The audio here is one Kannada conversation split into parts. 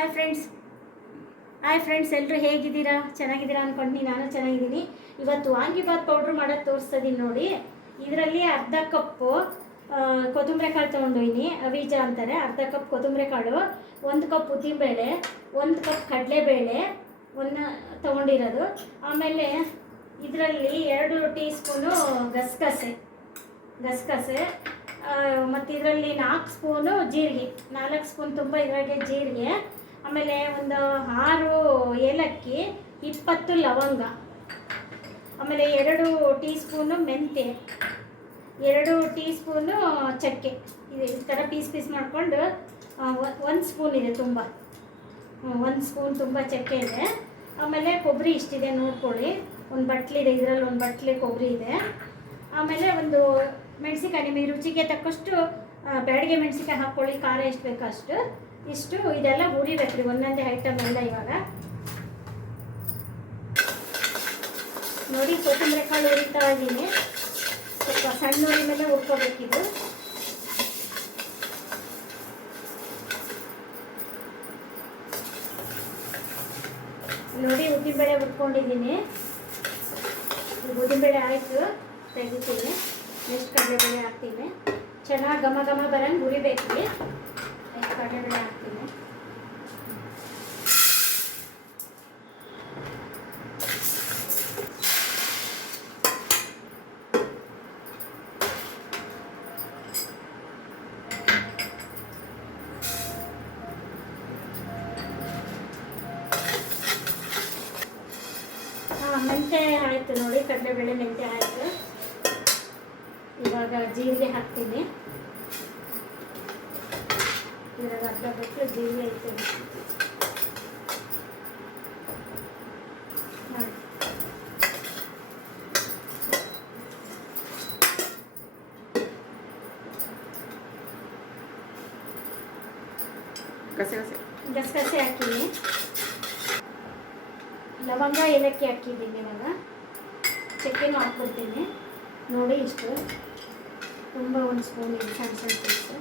ಹಾಯ್ ಫ್ರೆಂಡ್ಸ್ ಹಾಯ್ ಫ್ರೆಂಡ್ಸ್ ಎಲ್ಲರೂ ಹೇಗಿದ್ದೀರಾ? ಚೆನ್ನಾಗಿದ್ದೀರಾ ಅಂದ್ಕೊಂಡು ನಾನು ಚೆನ್ನಾಗಿದ್ದೀನಿ. ಇವತ್ತು ವಾಂಗಿಬಾತ್ ಪೌಡ್ರ್ ಮಾಡೋದು ತೋರಿಸ್ತಿದೀನಿ ನೋಡಿ. ಇದರಲ್ಲಿ ಅರ್ಧ ಕಪ್ಪು ಕೊತ್ತಂಬರಿ ಕಾಳು ತೊಗೊಂಡೋಯ್ನಿ, ಅವೀಜ ಅಂತಾರೆ. ಅರ್ಧ ಕಪ್ ಕೊತ್ತಂಬರಿ ಕಾಳು ಒಂದು ಕಪ್ ಉದ್ದಿನಬೇಳೆ, ಒಂದು ಕಪ್ ಕಡಲೆಬೇಳೆ ಒಂದು ತೊಗೊಂಡಿರೋದು. ಆಮೇಲೆ ಇದರಲ್ಲಿ ಎರಡು ಟೀ ಸ್ಪೂನು ಗಸಗಸೆ ಗಸಗಸೆ ಮತ್ತು ಇದರಲ್ಲಿ ನಾಲ್ಕು ಸ್ಪೂನು ಜೀರಿಗೆ, ನಾಲ್ಕು ಸ್ಪೂನ್ ತುಂಬ ಇದರಾಗೆ ಜೀರಿಗೆ ಆಮೇಲೆ ಒಂದು ಆರು ಏಲಕ್ಕಿ, ಇಪ್ಪತ್ತು ಲವಂಗ, ಆಮೇಲೆ ಎರಡು ಟೀ ಸ್ಪೂನು ಮೆಂತ್ಯ, ಎರಡು ಟೀ ಸ್ಪೂನು ಚಕ್ಕೆ. ಇದು ಈ ಥರ ಪೀಸ್ ಪೀಸ್ ಮಾಡಿಕೊಂಡು ಒಂದು ಸ್ಪೂನ್ ಇದೆ ತುಂಬ. ಒಂದು ಸ್ಪೂನ್ ತುಂಬ ಚಕ್ಕೆ ಇದೆ. ಆಮೇಲೆ ಕೊಬ್ಬರಿ ಇಷ್ಟಿದೆ ನೋಡ್ಕೊಳ್ಳಿ. ಒಂದು ಬಟ್ಲಿದೆ, ಇದರಲ್ಲಿ ಒಂದು ಬಟ್ಲಿ ಕೊಬ್ಬರಿ ಇದೆ. ಆಮೇಲೆ ಒಂದು ಮೆಣಸಿನ್ಕಾಯಿ, ನಿಮಗೆ ರುಚಿಗೆ ತಕ್ಕಷ್ಟು ಬ್ಯಾಡಗೆ ಮೆಣಸಿನ್ಕಾಯಿ ಹಾಕ್ಕೊಳ್ಳಿ ಖಾರ ಎಷ್ಟು ಬೇಕೋ ಅಷ್ಟು. ಇಷ್ಟು, ಇದೆಲ್ಲ ಹುರಿಬೇಕ್ರಿ ಒಂದೊಂದೇ ಐಟಮ್ ಎಲ್ಲ ಇವಾಗ. ನೋಡಿ, ಕೊತ್ತಂಬರಿ ಕಾಳು ಹುರಿತಾ ಇದ್ದೀನಿ ಸ್ವಲ್ಪ ಸಣ್ಣ ಉರಿ ಮೇಲೆ ಹುರ್ಕೋಬೇಕಿದು ನೋಡಿ, ಉದ್ದಿನಬೇಳೆ ಉದ್ದಿನ ಉದ್ದಿನಬೇಳೆ ಆಯಿತು ತೆಗಿತೀನಿ ನೆಕ್ಸ್ಟ್ ಕಡಲೆಬೇಳೆ ಹಾಕ್ತೀನಿ. ಚೆನ್ನಾಗಿ ಘಮ ಘಮ ಬರಂಗೆ ಹುರಿಬೇಕು ರೀ ಕಡಲೆಬೇಳೆ ಹಾಕ್ತೀನಿ. ಮೆಂತ್ಯ ಆಯಿತು ನೋಡಿ ಕಡಲೆಬೇಳೆ ಮೆಂತ್ಯ ಆಯಿತು. ಜೀರಿಗೆ ಹಾಕ್ತೀನಿ ಇವಾಗ ಅರ್ಧ ಬಿಟ್ಟು ಜೀರಿಗೆ ಐತೆ ನೋಡಿ ಕಸೆ ಕಸೆ ಗಸಗಸೆ ಹಾಕಿನಿ ಲವಂಗ ಏಲಕ್ಕಿ ಹಾಕಿದ್ದೀನಿ ಇವಾಗ ಚಕ್ಕೆನೂ ಹಾಕ್ಕೊಡ್ತೀನಿ ನೋಡಿ ಇಷ್ಟು ತುಂಬ ಒಂದು ಸ್ಪೂನ್ ಇದೆ ಸಣ್ಣ ಸಣ್ಣ ಪೀಸು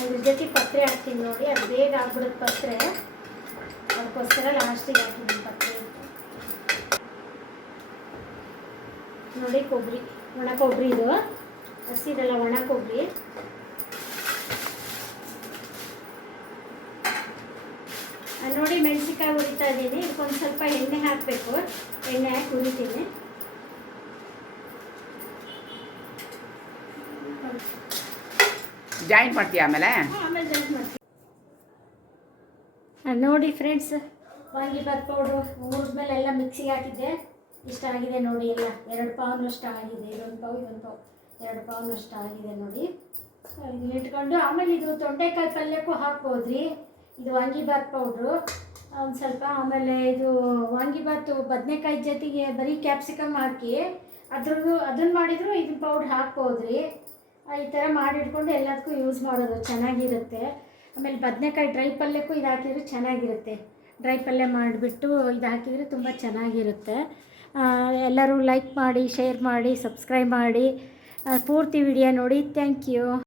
ಅದ್ರ ಜೊತೆ ಪತ್ರೆ ಹಾಕ್ತೀನಿ ನೋಡಿ, ಅದು ಬೇಗ ಆಗ್ಬಿಡುತ್ತೆ ಪತ್ರೆ. ಅದಕ್ಕೋಸ್ಕರ ಲಾಸ್ಟಿಗೆ ಹಾಕಿದ್ದೀನಿ ಪತ್ರೆ. ನೋಡಿ ಕೊಬ್ಬರಿ, ಒಣ ಕೊಬ್ಬರಿ ಇದು. ಹಸಿದಲ್ಲ ಒಣ ಕೊಬ್ಬರಿ. ನೋಡಿ ಮೆಣಸಿನ್ಕಾಯಿ ಹುರಿತಾ ಇದ್ದೀನಿ ಇದಕ್ಕೊಂದು ಸ್ವಲ್ಪ ಎಣ್ಣೆ ಹಾಕಬೇಕು. ಎಣ್ಣೆ ಹಾಕಿ ಹುರಿತೀನಿ. ಜಾಯಿಂಟ್ ಮಾಡ್ತೀಯ ಆಮೇಲೆ? ನೋಡಿ ಫ್ರೆಂಡ್ಸ್ ವಾಂಗಿಬಾತ್ ಪೌಡ್ರು ಹುರಿದ್ಮೇಲೆ ಎಲ್ಲ ಮಿಕ್ಸಿಗೆ ಹಾಕಿದ್ದೆ. ಇಷ್ಟ ಆಗಿದೆ ನೋಡಿ ಎಲ್ಲ ಎರಡು ಪಾವ್ನಷ್ಟು ಆಗಿದೆ. ಇದೊಂದು ಪಾವ್ ಇದೊಂದು ಪಾವ್. ಎರಡು ಪಾವ್ನಷ್ಟು ಆಗಿದೆ ನೋಡಿ. ಇದನ್ನ ಇಟ್ಕೊಂಡು ಆಮೇಲೆ ಇದು ತೊಂಡೆಕಾಯಿ ಪಲ್ಯಕ್ಕೂ ಹಾಕ್ಬೋದ್ರಿ. ಇದು ವಾಂಗಿಬಾತ್ ಪೌಡ್ರು ಒಂದು ಸ್ವಲ್ಪ ಆಮೇಲೆ ಇದು ವಾಂಗಿಬಾತು ಬದನೆಕಾಯಿ ಜೊತೆಗೆ ಬರೀ ಕ್ಯಾಪ್ಸಿಕಮ್ ಹಾಕಿ ಅದ್ರದ್ದು ಅದನ್ನು ಮಾಡಿದ್ರು ಇದನ್ನ ಪೌಡ್ರ್ ಹಾಕ್ಬೋದ್ರಿ. ಈ ಥರ ಮಾಡಿಟ್ಕೊಂಡು ಎಲ್ಲದಕ್ಕೂ ಯೂಸ್ ಮಾಡೋದು ಚೆನ್ನಾಗಿರುತ್ತೆ. ಆಮೇಲೆ ಬದನೆಕಾಯಿ ಡ್ರೈ ಪಲ್ಯಕ್ಕೂ ಇದು ಹಾಕಿದರೆ ಚೆನ್ನಾಗಿರುತ್ತೆ. ಡ್ರೈ ಪಲ್ಯ ಮಾಡಿಬಿಟ್ಟು ಇದು ಹಾಕಿದರೆ ತುಂಬ ಚೆನ್ನಾಗಿರುತ್ತೆ. ಎಲ್ಲರೂ ಲೈಕ್ ಮಾಡಿ ಶೇರ್ ಮಾಡಿ ಸಬ್ಸ್ಕ್ರೈಬ್ ಮಾಡಿ. ಪೂರ್ತಿ ವಿಡಿಯೋ ನೋಡಿ. Thank you